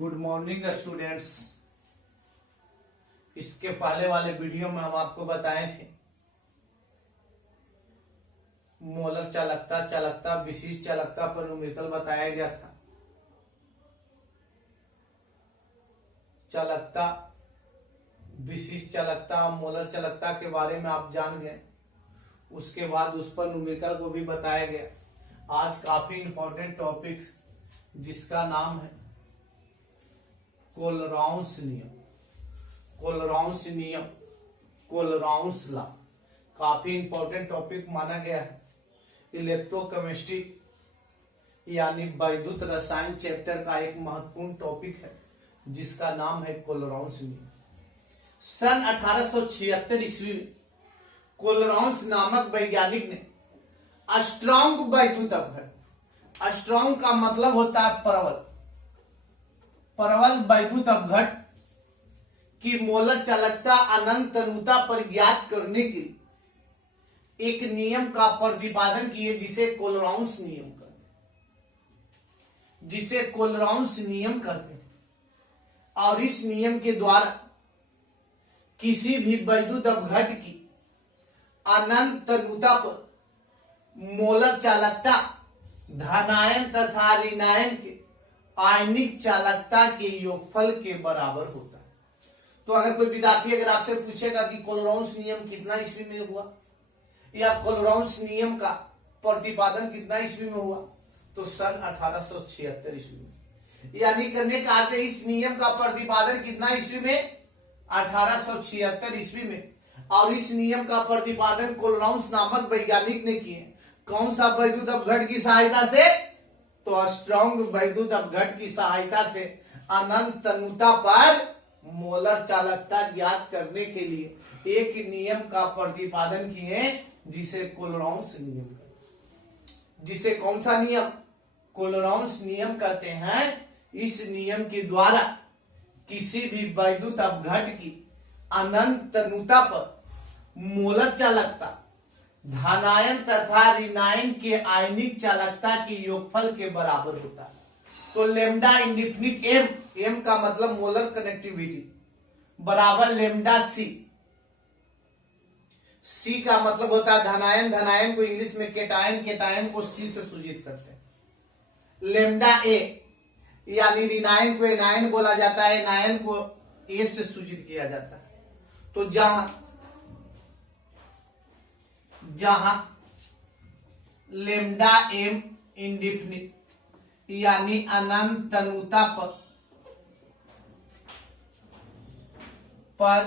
Good morning students. इसके पहले वाले वीडियो में हम आपको बताए थे मोलर चालकता, चालकता, विशिष्ट चालकता पर न्यूमेरिकल बताया गया था। चालकता, विशिष्ट चालकता और मोलर चालकता के बारे में आप जान गए। उसके बाद उस पर न्यूमेरिकल को भी बताया गया। आज काफी इंपॉर्टेंट टॉपिक जिसका नाम है कोलराउस नियम। कोलराउस नियम, कोलराउस लॉ काफी इंपॉर्टेंट टॉपिक माना गया है। इलेक्ट्रोकेमिस्ट्री यानी वैद्युत रसायन चैप्टर का एक महत्वपूर्ण टॉपिक है जिसका नाम है कोलराउस नियम। सन 1876 ईस्वी में कोलराउस नामक वैज्ञानिक ने स्ट्रॉन्ग वैद्युत अपघट, स्ट्रॉन्ग का मतलब होता है प्रबल, प्रबल वैद्युत अपघट की मोलर चालकता अनंत तनुता पर ज्ञात करने के लिए एक नियम का प्रतिपादन किए जिसे कोलराउस नियम कहते हैं, जिसे कोलराउस नियम कहते हैं। और इस नियम के द्वारा किसी भी वैद्युत अपघट की अनंत तनुता पर मोलर चालकता धनायन तथा ऋणायन के आयनिक चालकता के योगफल के बराबर होता है। तो अगर कोई विद्यार्थी अगर आपसे पूछेगा कि कोलराउस नियम कितना ईस्वी में हुआ या कोलराउस नियम का प्रतिपादन कितना ईस्वी में हुआ, तो सन 1876 ईस्वी में। यानी करने का अर्थ इस नियम का प्रतिपादन कितना ईस्वी में, 1876 ईस्वी में। और इस नियम का प्रतिपादन कोलराउस नामक वैज्ञानिक ने किए। कौन सा वैद्युत अपघट की सहायता से, तो स्ट्रॉन्ग वैद्युत अपघट की सहायता से अनंत तनुता पर मोलर चालकता ज्ञात करने के लिए एक नियम का प्रतिपादन किए जिसे कोलराउस नियम कहते हैं। जिसे कौन सा नियम, कोलराउस नियम कहते हैं। इस नियम के द्वारा किसी भी वैद्युत अपघट की अनंत तनुता पर मोलर चालकता धनायन तथा ऋणायन के आयनिक चालकता के योगफल के बराबर होता है। तो लेमडा इंडिफिनिट एम, एम का मतलब मोलर कनेक्टिविटी, बराबर लेमडा सी। सी का मतलब होता है धनायन, धनायन को इंग्लिश में केटायन, केटायन को सी से सूचित करते हैं। लेमडा ए यानी ऋणायन को एनायन बोला जाता है, एनायन को ए से सूचित किया जाता है। तो जहां जहां लेमडा एम इंडिफिनिट यानी अनंत तनुता पर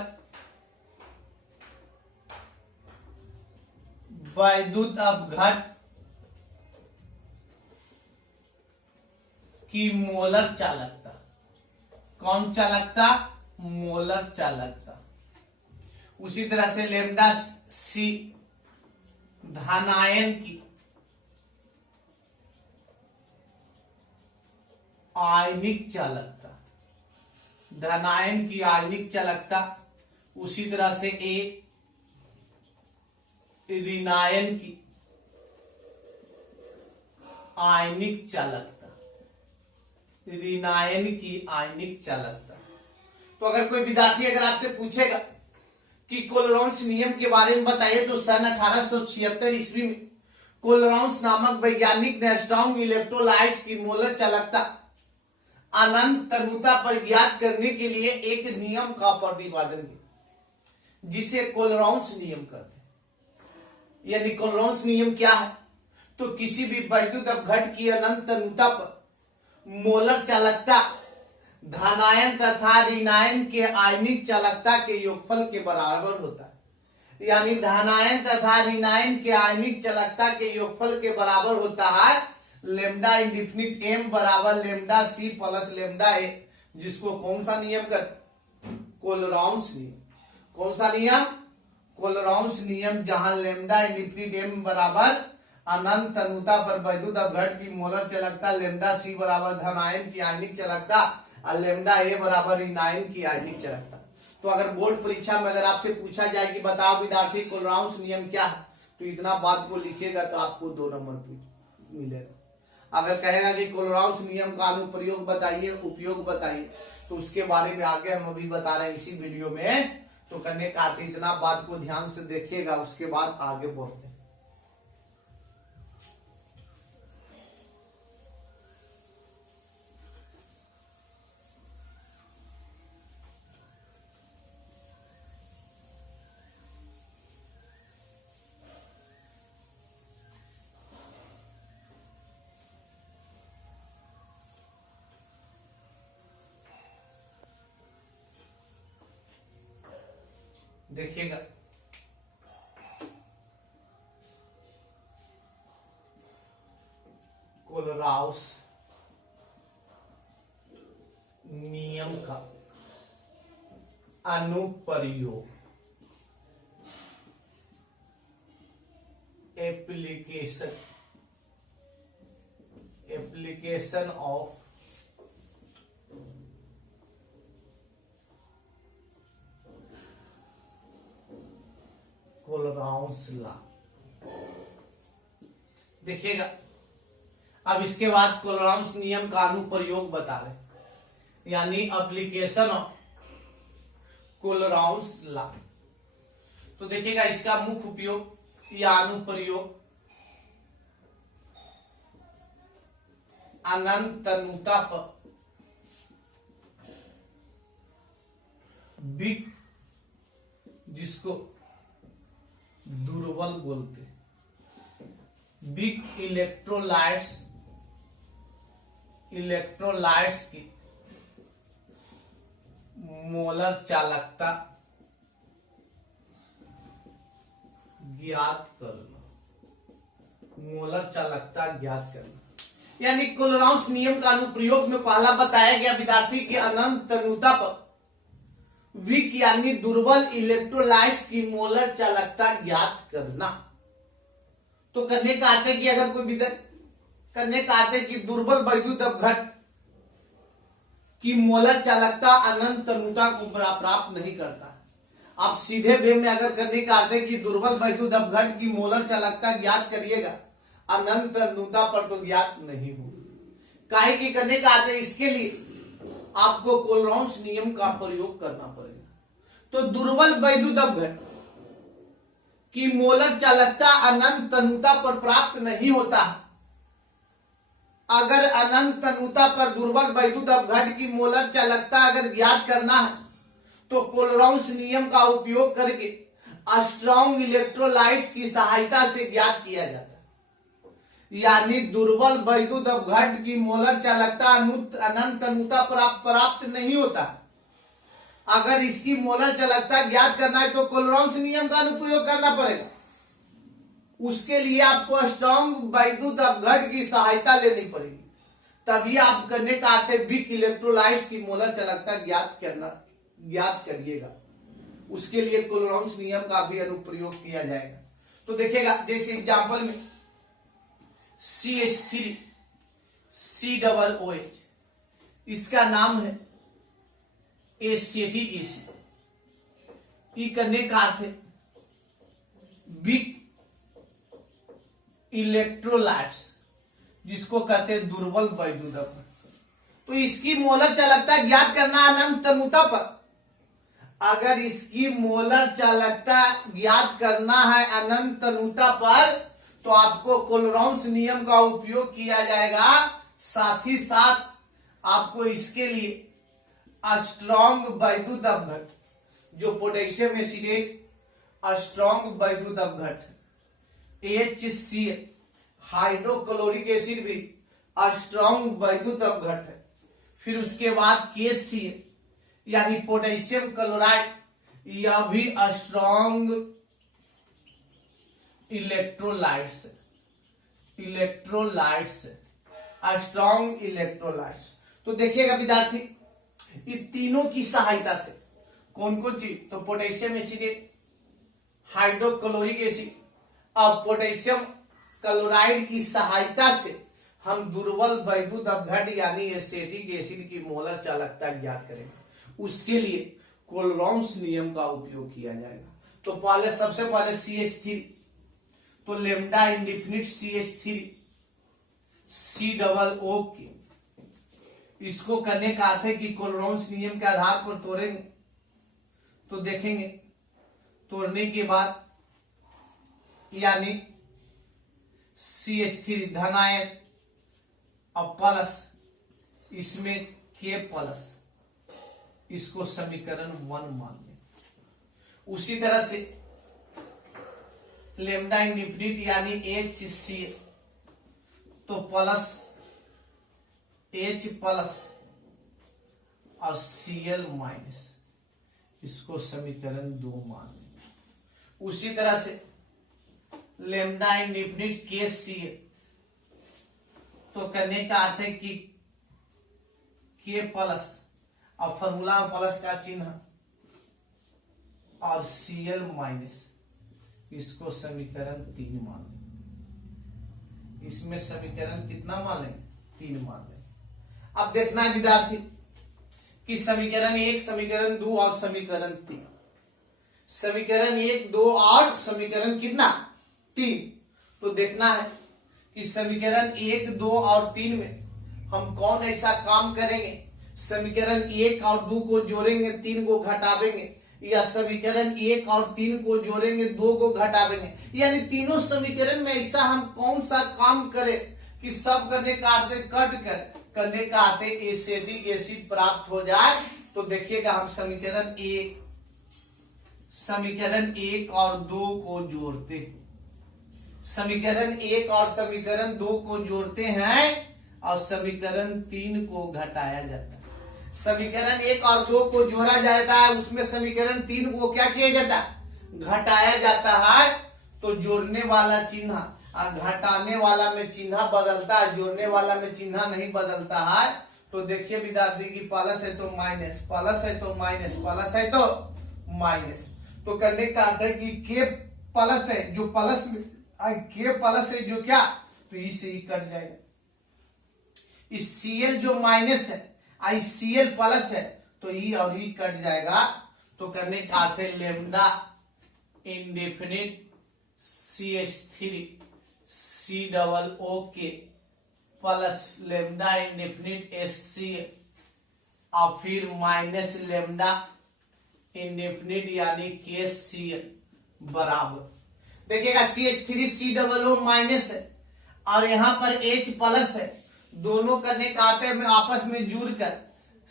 वैद्युत अपघट की मोलर चालकता, कौन चालकता, मोलर चालकता। उसी तरह से लेमडा सी धनायन की आयनिक चालकता, धनायन की आयनिक चालकता। उसी तरह से ए ऋणायन की आयनिक चालकता, ऋणायन की आयनिक चालकता। तो अगर कोई विद्यार्थी अगर आपसे पूछेगा कि कोलराउस नियम के बारे में बताइए, तो सन 1876 ईस्वी में कोलराउस नामक वैज्ञानिक ने स्ट्रॉन्ग इलेक्ट्रोलाइट्स की मोलर चालकता अनंत तनुता पर ज्ञात करने के लिए एक नियम का प्रतिपादन किया जिसे कोलराउस नियम कहते हैं। यानी कोलराउस नियम क्या है, तो किसी भी वैद्युत अपघट की अनंत तनुता पर मोलर चालकता धनायन तथा ऋणायन के आयनिक चालकता के योगफल के बराबर होता है। यानी धनायन तथा ऋणायन के आयनिक चालकता के योगफल के बराबर होता है लेमडा इंडिफिनिट एम बराबर lambda C plus lambda A, जिसको कौन सा नियम कहते, कोलराउस नियम। कौन सा नियम, कोलराउस नियम। जहां लेमडा इंडिफिनिट एम बराबर अनंत तनुता पर वैद्युत अपघट की मोलर चालकता, लेमडा सी बराबर धनायन की आयनिक चालकता और लेमडा ए बराबर ऋणायन की आयनिक चालकता। तो अगर बोर्ड परीक्षा में अगर आपसे पूछा जाए कि बताओ विद्यार्थी कोलराउस नियम क्या है, तो इतना बात को लिखिएगा तो आपको 2 नंबर मिलेगा। अगर कहेगा कि कोलराउस नियम का अनुप्रयोग बताइए, उपयोग बताइए, तो उसके बारे में आगे हम अभी बता रहे हैं इसी वीडियो में। तो करने का इतना बात को ध्यान से देखिएगा, उसके बाद आगे बढ़ते हैं। देखिएगा, कोलराउस नियम का अनुप्रयोग, एप्लीकेशन ऑफ कोलराउस लॉ। देखिएगा, अब इसके बाद कोलराउस नियम का अनुप्रयोग बता रहे, यानी एप्लीकेशन ऑफ कोलराउस लॉ। तो देखिएगा, इसका मुख्य उपयोग या अनुप्रयोग अनंतनुता पर बिग, जिसको दुर्बल बोलते, बिग इलेक्ट्रोलाइट्स की मोलर चालकता ज्ञात करना, मोलर चालकता ज्ञात करना। यानी कोलराउस नियम का अनुप्रयोग में पहला बताया गया विद्यार्थी के अनंत तनुता पर वीक यानी दुर्बल इलेक्ट्रोलाइट्स की मोलर चालकता ज्ञात करना। तो करने का अर्थ है कि अगर कोई करने का अर्थ है कि दुर्बल वैद्युत अपघट की मोलर चालकता अनंत तनुता को प्राप्त नहीं करता। आप सीधे वे में अगर करने का अर्थ है कि दुर्बल वैद्युत अपघट की मोलर चालकता ज्ञात करिएगा, अनंत तनुता पर तो ज्ञात नहीं हो। काहे की करने का अर्थ है, इसके लिए आपको कोलराउस नियम का प्रयोग करना पड़ेगा। तो दुर्बल वैद्युत अपघट की मोलर चालकता अनंत तनुता पर प्राप्त नहीं होता। अगर अनंत तनुता पर दुर्बल वैद्युत अपघट की मोलर चालकता अगर ज्ञात करना है तो कोलराउस नियम का उपयोग करके स्ट्रॉन्ग इलेक्ट्रोलाइट्स की सहायता से ज्ञात किया जाता है। यानी दुर्बल वैद्युत अपघट की मोलर चालकता अनंत तनुता पर प्राप्त नहीं होता। अगर इसकी मोलर चालकता ज्ञात करना है तो कोलराउस नियम का अनुप्रयोग करना पड़ेगा। उसके लिए आपको स्ट्रॉन्ग वैद्युत अपघट की सहायता लेनी पड़ेगी, तभी आप करने का अर्थ है वीक इलेक्ट्रोलाइट्स की मोलर चालकता ज्ञात करिएगा। उसके लिए कोलराउस नियम का भी अनुप्रयोग किया जाएगा। तो देखिएगा, जैसे एग्जांपल में CH3 COOH, इसका नाम है एसिटिक एसिड। ई करने का अर्थ है वीक इलेक्ट्रोलाइट्स, जिसको कहते हैं दुर्बल वैद्युत अपघट। तो इसकी मोलर चालकता ज्ञात करना अनंत तनुता पर। अगर इसकी मोलर चालकता ज्ञात करना है अनंत तनुता पर तो आपको कोलराउस नियम का उपयोग किया जाएगा। साथ ही साथ आपको इसके लिए स्ट्रॉन्ग वैद्युत अपघट, जो पोटेशियम एसिडेट स्ट्रॉन्ग वैद्युत अपघट, HCl हाइड्रोक्लोरिक एसिड भी स्ट्रॉन्ग वैद्युत अपघट है। फिर उसके बाद KCl यानी पोटेशियम क्लोराइड, यह भी स्ट्रॉन्ग इलेक्ट्रोलाइट्स, स्ट्रॉन्ग इलेक्ट्रोलाइट्स। तो देखिएगा विद्यार्थी, इन तीनों की सहायता से कौन कौन चीज, तो पोटेशियम एसिडेट, हाइड्रोक्लोरिक एसिड और पोटेशियम क्लोराइड की सहायता से हम दुर्बल वैद्युत अपघट यानी एसिटिक एसिड की मोलर चालकता ज्ञात करेंगे। उसके लिए कोलराउस नियम का उपयोग किया जाएगा। तो सबसे पहले CH3, तो लेमडा इंडिफिनिट CH3 COO के। इसको करने का अर्थ है कि कोलोराउस नियम के आधार पर तोड़ेंगे तो देखेंगे तोड़ने के बाद यानी CH3 धन आयन और प्लस इसमें K प्लस, इसको समीकरण 1 मान लें। उसी तरह से लेमडा इंडिफिनिट यानी HCl तो प्लस H प्लस और Cl माइनस, इसको समीकरण 2 मान लें। उसी तरह से लेमडा इंडिफिनिट KCl तो करने का अर्थ है कि K प्लस और फॉर्मूला में प्लस का चिन्ह और Cl माइनस, इसको समीकरण 3 मान लें। इसमें समीकरण कितना मान लें? 3 मान लें। अब देखना है विद्यार्थी कि समीकरण 1, समीकरण 2 और समीकरण 3, समीकरण 1, 2 और समीकरण कितना? 3। तो देखना है कि समीकरण 1, 2 और 3 में हम कौन ऐसा काम करेंगे, समीकरण 1 और 2 को जोड़ेंगे, 3 को घटावेंगे, या समीकरण 1 और 3 को जोड़ेंगे, 2 को घटावेंगे। यानी तीनों समीकरण में ऐसा हम कौन सा काम करें कि सब करने का अर्थ कट कर करने का अर्थ एसिटिक एसिड प्राप्त हो जाए। तो देखिएगा हम समीकरण 1 और 2 को जोड़ते, समीकरण 1 और समीकरण 2 को जोड़ते हैं और समीकरण 3 को घटाया जाता है। समीकरण 1 और 2 को जोड़ा जाता है, उसमें समीकरण 3 को क्या किया जाता है? घटाया जाता है। तो जोड़ने वाला चिन्ह और घटाने वाला में चिन्ह बदलता है, जोड़ने वाला में चिन्ह नहीं बदलता है। तो देखिए विद्यार्थी की प्लस है तो माइनस, प्लस है तो माइनस, प्लस है तो माइनस। तो करने का अर्थ है कि K प्लस है जो प्लस में, K प्लस है जो क्या, तो ई से ही कट जाएगा। इस Cl जो माइनस है, Cl प्लस है तो ई और ई कट जाएगा। तो करने का अर्थ है लेमडा इंडेफिनिट CH3 COO के प्लस लेमडा इंडेफिनिट HCl और फिर माइनस लेमडा इंडेफिनिट यानी KCl बराबर, देखिएगा CH3 COO माइनस है और यहां पर H प्लस है, दोनों करने का अर्थ है आपस में जुड़कर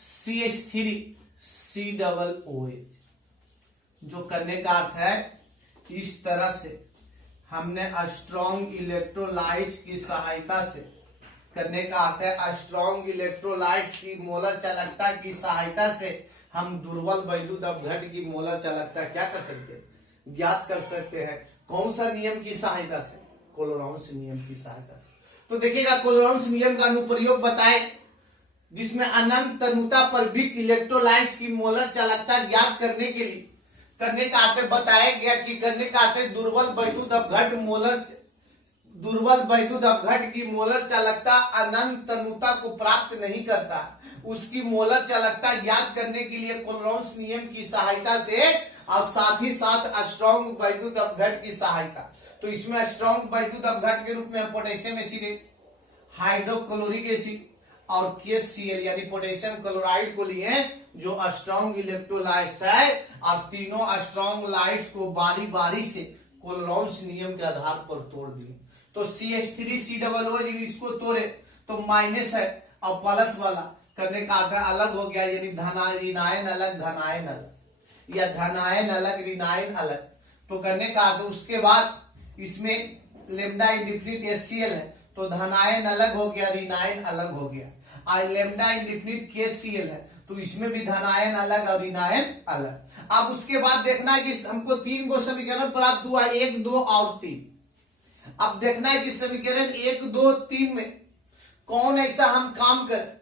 CH3 COOH, जो करने का अर्थ है इस तरह से हमने स्ट्रॉन्ग इलेक्ट्रोलाइट्स की सहायता से, करने का अर्थ है स्ट्रॉन्ग इलेक्ट्रोलाइट्स की मोलर चालकता की सहायता से हम दुर्बल वैद्युत अपघट की मोलर चालकता क्या कर सकते हैं? ज्ञात कर सकते हैं। कौन सा नियम की सहायता से? कोलोराउस नियम की सहायता से। तो देखिएगा कोलोराउस नियम का अनुप्रयोग बताए जिसमें अनंत तनुता पर भी इलेक्ट्रोलाइट्स की मोलर चालकता ज्ञात करने के लिए करने का अर्थ बताया गया कि करने का अर्थ दुर्बल वैद्युत अपघट की मोलर चालकता अनंत तनुता को प्राप्त नहीं करता, उसकी मोलर चालकता ज्ञात करने के लिए कोलोराउस नियम की सहायता से और साथ ही साथ स्ट्रॉन्ग वैद्युत अपघट की सहायता। तो इसमें स्ट्रॉन्ग वैद्युत अपघट के रूप में पोटेशियम एसिडेट, हाइड्रोक्लोरिक एसिड और KCl यानी पोटेशियम क्लोराइड को लिए जो स्ट्रॉन्ग इलेक्ट्रोलाइट्स है, और तीनों स्ट्रॉन्ग लाइट्स को बारी बारी से कोलोराउस नियम के आधार पर तोड़ दिए। तो CH3 COO इसको तोड़े तो माइनस है और प्लस वाला करने का अर्थ अलग हो गया, यानी ऋणायन अलग धनायन अलग, या धनायन अलग ऋणायन अलग। तो करने का अर्थ उसके बाद इसमें लेमडा इंडिफिनिट HCl है तो धनायन अलग हो गया, ऋणायन अलग हो गया। और लेमडा इंडिफिनिट KCl है तो इसमें भी धनायन अलग और ऋणायन अलग। अब उसके बाद देखना है कि हमको 3 को समीकरण प्राप्त हुआ, 1, 2 और 3। अब देखना है कि समीकरण 1, 2, 3 में कौन ऐसा हम काम कर,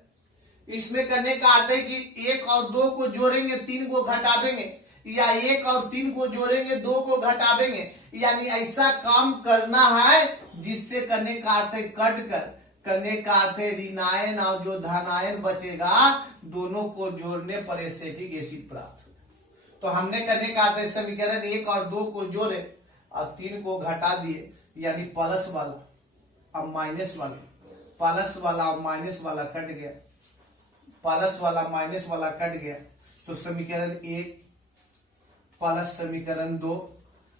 इसमें करने का अर्थ है कि 1 और 2 को जोड़ेंगे, 3 को घटावेंगे, या 1 और 3 को जोड़ेंगे, 2 को घटावेंगे। यानी ऐसा काम करना है जिससे करने का अर्थ है कट कर करने का अर्थ है ऋणायन और जो धनायन बचेगा दोनों को जोड़ने पर एसिटिक एसिड प्राप्त हो। तो हमने करने का अर्थ है समीकरण 1 और 2 को जोड़े और 3 को घटा दिए, यानी प्लस वाला अब माइनस वाला, प्लस वाला और माइनस वाला कट गया, प्लस वाला माइनस वाला कट गया, तो समीकरण 1 प्लस समीकरण 2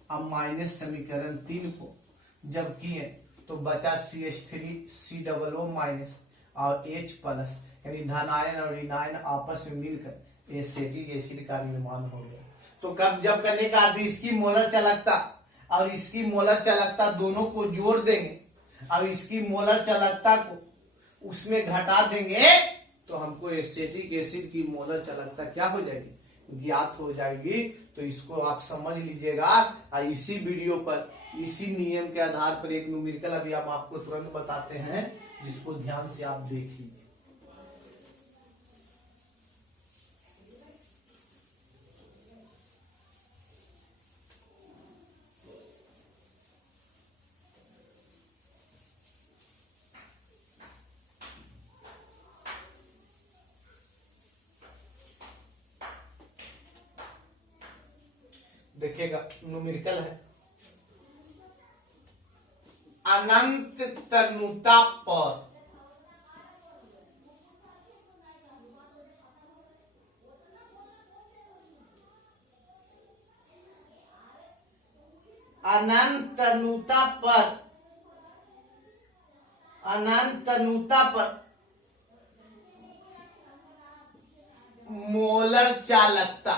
और माइनस समीकरण 3 को जब किए तो बचा CH3COO माइनस और H प्लस, यानी धनायन और ऋणायन आपस में मिलकर एसिटिक एसिड का निर्माण हो गया। तो कब जब करने का अर्थ इसकी मोलर चालकता और इसकी मोलर चालकता दोनों को जोड़ देंगे और इसकी मोलर चालकता को उसमें घटा देंगे तो हमको एसिटिक एसिड की मोलर चालकता क्या हो जाएगी, ज्ञात हो जाएगी। तो इसको आप समझ लीजिएगा और इसी वीडियो पर इसी नियम के आधार पर एक न्यूमेरिकल अभी हम आपको तुरंत बताते हैं, जिसको ध्यान से आप देखिए। देखिएगा न्यूमेरिकल है, अनंत तनुता पर अनंत तनुता पर मोलर चालकता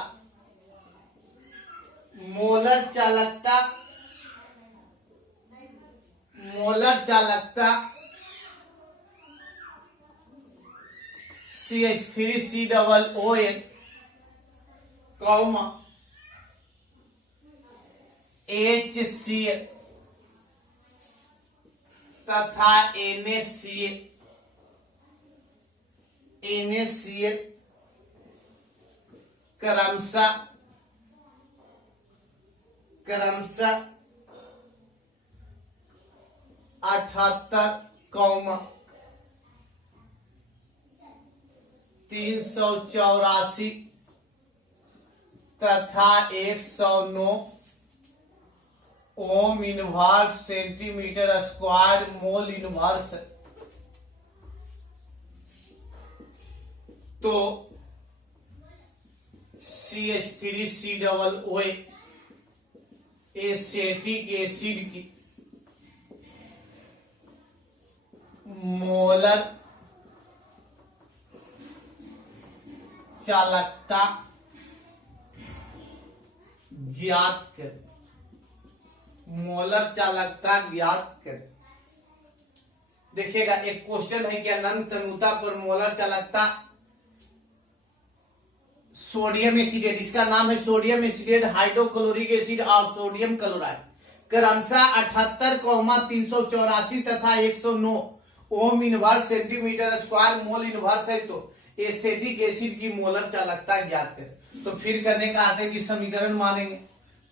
CH3COON कॉमा HCl तथा NaCl क्रमशः 78, 384 तथा 109 ohm inverse centimetre square mole inverse. तो CH3COOH एसिटिक एसिड की मोलर चालकता ज्ञात करें, मोलर चालकता ज्ञात करें। देखिएगा एक क्वेश्चन है कि अनंत तनुता पर मोलर चालकता सोडियम एसिडेट, इसका नाम है सोडियम एसिडेट, हाइड्रोक्लोरिक एसिड और सोडियम क्लोराइड, क्रमशः 78, 384 तथा 109 ohm inverse centimetre square mole inverse है। तो एसिटिक एसिड की मोलर चालकता ज्ञात करें। तो फिर करने का आते हैं कि समीकरण मानेंगे,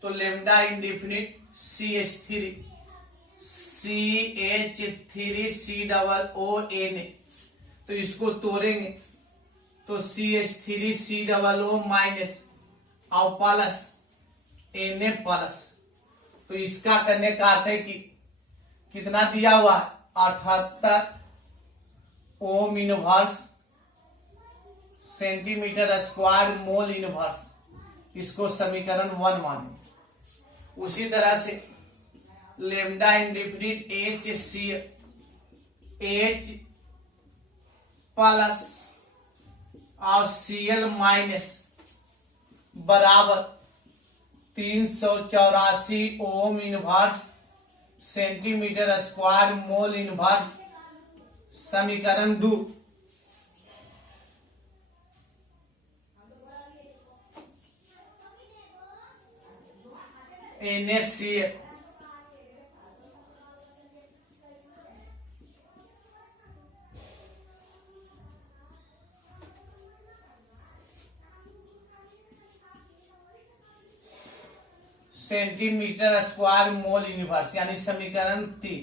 तो लेमडा इंडेफिनिट CH3COON, तो इसको तोड़ेंगे तो CH3COO माइनस और प्लस Na प्लस। तो इसका करने का अर्थ है कि कितना दिया हुआ है 78 ohm inverse centimetre square mole inverse, इसको समीकरण 1 माने। उसी तरह से लेमडा इंडेफिनिट H प्लस और Cl माइनस बराबर 384 ohm inverse centimetre square mole inverse, समीकरण 2। NaCl centimetre square mole universe, यानी समीकरण 3।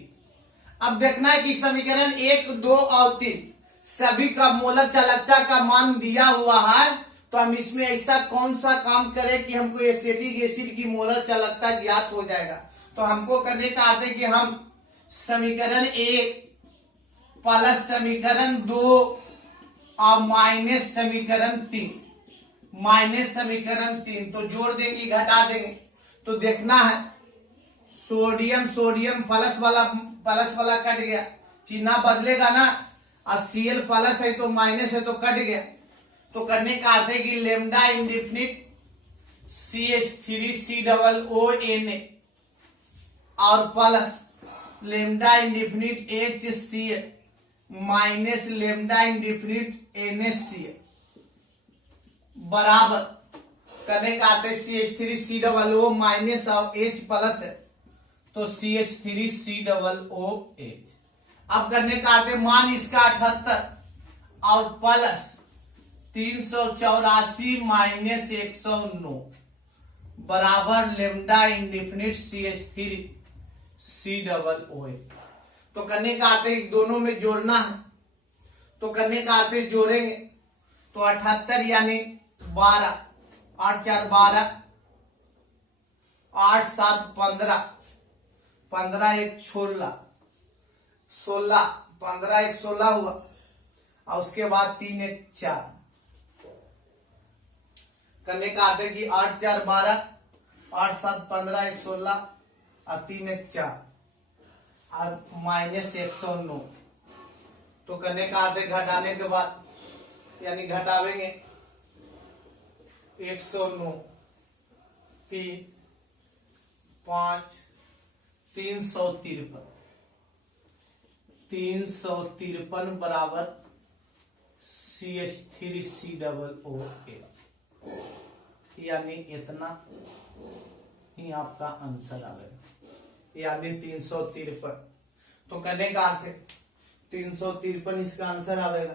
अब देखना है कि समीकरण 1, 2 और 3 सभी का मोलर चालकता का मान दिया हुआ है। तो हम इसमें ऐसा कौन सा काम करें कि हमको एसिटिक एसिड की मोलर चालकता ज्ञात हो जाएगा। तो हमको करने का अर्थ है कि हम समीकरण 1 प्लस समीकरण 2 और माइनस समीकरण 3, माइनस समीकरण 3 तो जोड़ देंगे घटा देंगे। तो देखना है सोडियम सोडियम प्लस वाला कट गया, चिन्ह बदलेगा ना, और Cl प्लस है तो माइनस है तो कट गया। तो करने का अर्थ है कि लेमडा इंडेफिनिट CH3COONA और plus lambda indefinite HCl minus lambda indefinite NaCl बराबर करने का अर्थ है CH3COO माइनस और H प्लस है तो CH3COOH। अब करने का अर्थ है मान इसका 78 और प्लस 384 माइनस 109 बराबर लेमडा इंडेफिनिट CH3COOH। तो करने का अर्थ है दोनों में जोड़ना है, तो करने का अर्थ है जोड़ेंगे तो 78 यानी 12, 8 4 12, 8 7 15, 15 1 16, 16, 15 1 16 हुआ और उसके बाद 3 1 4। करने का अर्थ है कि 8 4 12, 8 7 15 1 16 और 3 1 4 और माइनस 109। तो करने का अर्थ है घटाने के बाद यानी घटावेंगे 109 3 5 353 बराबर CH3COOH यानी इतना ही आपका आंसर आएगा, यानी 353। तो करने का अर्थ है 353 इसका आंसर आएगा।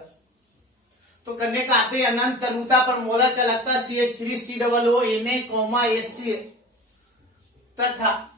तो करने का अर्थ है अनंत तरुता पर मोलर चालकता CH3COONA, HCl तथा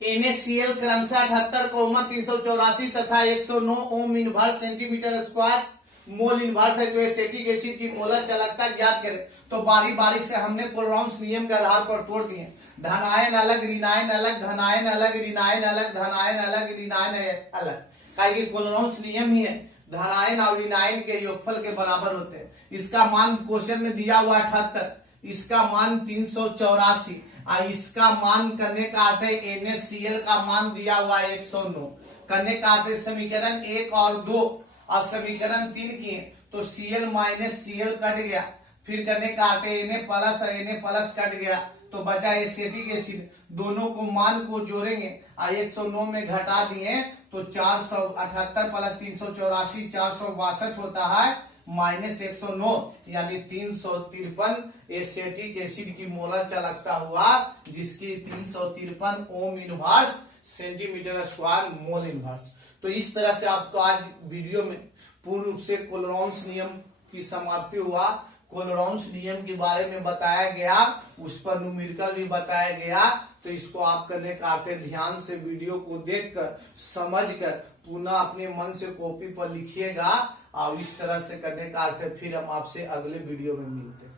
NaCl क्रमशः 78, 384 तथा 109 ohm inverse centimetre square mole inverse है। तो एसिटिक एसिड की मोलर चालकता ज्ञात करें। तो बारी बारी से हमने कोलोरॉम्स नियम के आधार पर तोड़ दिए। धनायन अलग, ऋणायन अलग, धनायन अलग, ऋणायन अलग, धनायन अलग, ऋणायन अलग, काहे कोलोरॉम्स नियम ही है धनायन और ऋणायन के योगफल के बराबर होते हैं। इसका मान क्वेश्चन में दिया हुआ 78, इसका मान 384 और इसका मान करने का अर्थ है NaCl का मान दिया हुआ 109। करने का अर्थ है समीकरण 1 और 2 और समीकरण 3 किए तो Cl माइनस Cl कट गया, फिर करने का अर्थ है Na प्लस कट गया तो बचा एसिटिक एसिड। दोनों को मान को जोड़ेंगे और 109 में घटा दिए तो 478 प्लस 384 462 होता है माइनस 109 यानी 353 एसिटिक एसिड की मोलर चालकता हुआ, जिसकी 353 ohm inverse centimetre square mole inverse. तो इस तरह से आपको आज वीडियो में पूर्ण रूप से कोलोरॉम्स नियम की समाप्ति हुआ। कोलोरॉम्स नियम के बारे में बताया गया, उस पर न्यूमेरिकल भी बताया गया। तो इसको आप करने का अर्थ है ध्यान से वीडियो को देखकर समझकर पुनः अपने मन से कॉपी पर लिखिएगा और इस तरह से करने का अर्थ है फिर हम आपसे अगले वीडियो में मिलते हैं।